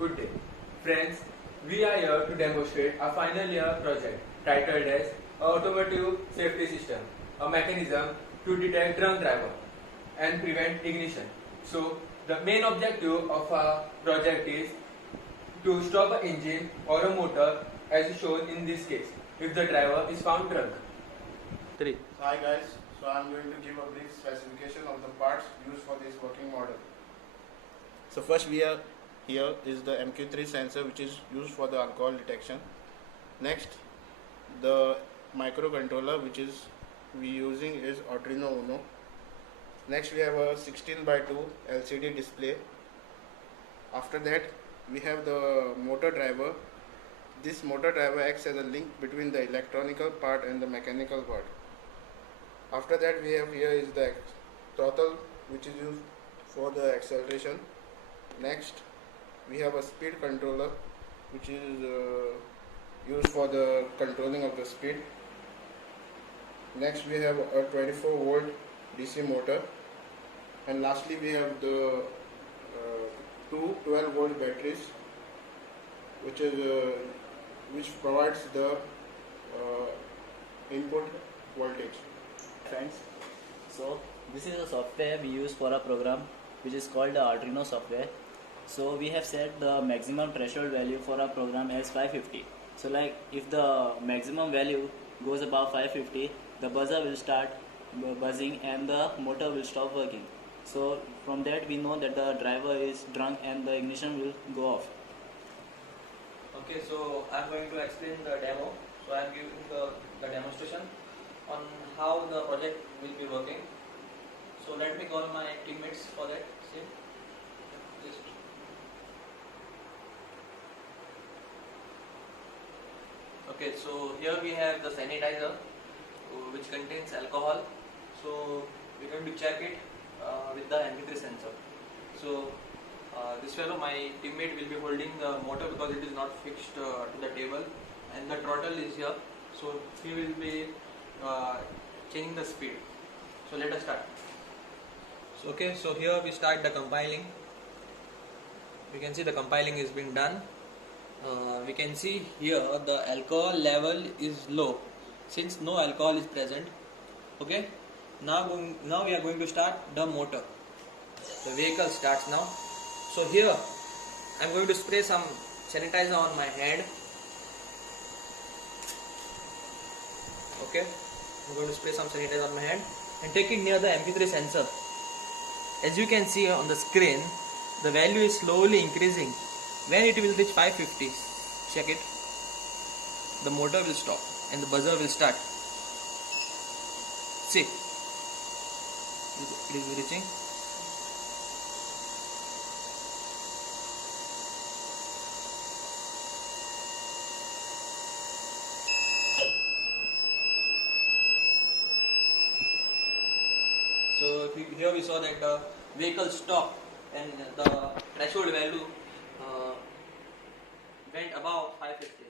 Good day. Friends, we are here to demonstrate a final year project titled as Automotive Safety System, a mechanism to detect drunk driver and prevent ignition. So, the main objective of our project is to stop an engine or a motor as shown in this case if the driver is found drunk. 3. Hi guys, so I am going to give a brief specification of the parts used for this working model. So first here is the MQ3 sensor which is used for the alcohol detection. Next, the microcontroller which is we using is Arduino Uno. Next we have a 16:2 LCD display. After that we have the motor driver. This motor driver acts as a link between the electronical part and the mechanical part. After that we have here is the throttle which is used for the acceleration. Next we have a speed controller which is used for the controlling of the speed. Next we have a 24 volt DC motor, and lastly we have the two 12 volt batteries which provides the input voltage. Friends, so this is a software we use for a program which is called the Arduino software. So we have set the maximum threshold value for our program as 550. So like if the maximum value goes above 550, the buzzer will start buzzing and the motor will stop working. So from that we know that the driver is drunk and the ignition will go off. Okay, so I am going to explain the demo. So I am giving the demonstration on how the project will be working. So let me call my teammates for that. See? Just okay, so here we have the sanitizer which contains alcohol. So we are going to check it with the MP3 sensor. So this fellow, my teammate, will be holding the motor because it is not fixed to the table, and the throttle is here. So he will be changing the speed. So let us start. So okay, so here we start the compiling. We can see the compiling is being done. We can see here the alcohol level is low since no alcohol is present. Okay, now we are going to start the motor. The vehicle starts now. So here I am going to spray some sanitizer on my hand. Okay, I am going to spray some sanitizer on my hand and take it near the MP3 sensor. As you can see on the screen, the value is slowly increasing. When it will reach 550, check it, the motor will stop and the buzzer will start. See, it is reaching. So here we saw that the vehicle stopped and the threshold value went above 550.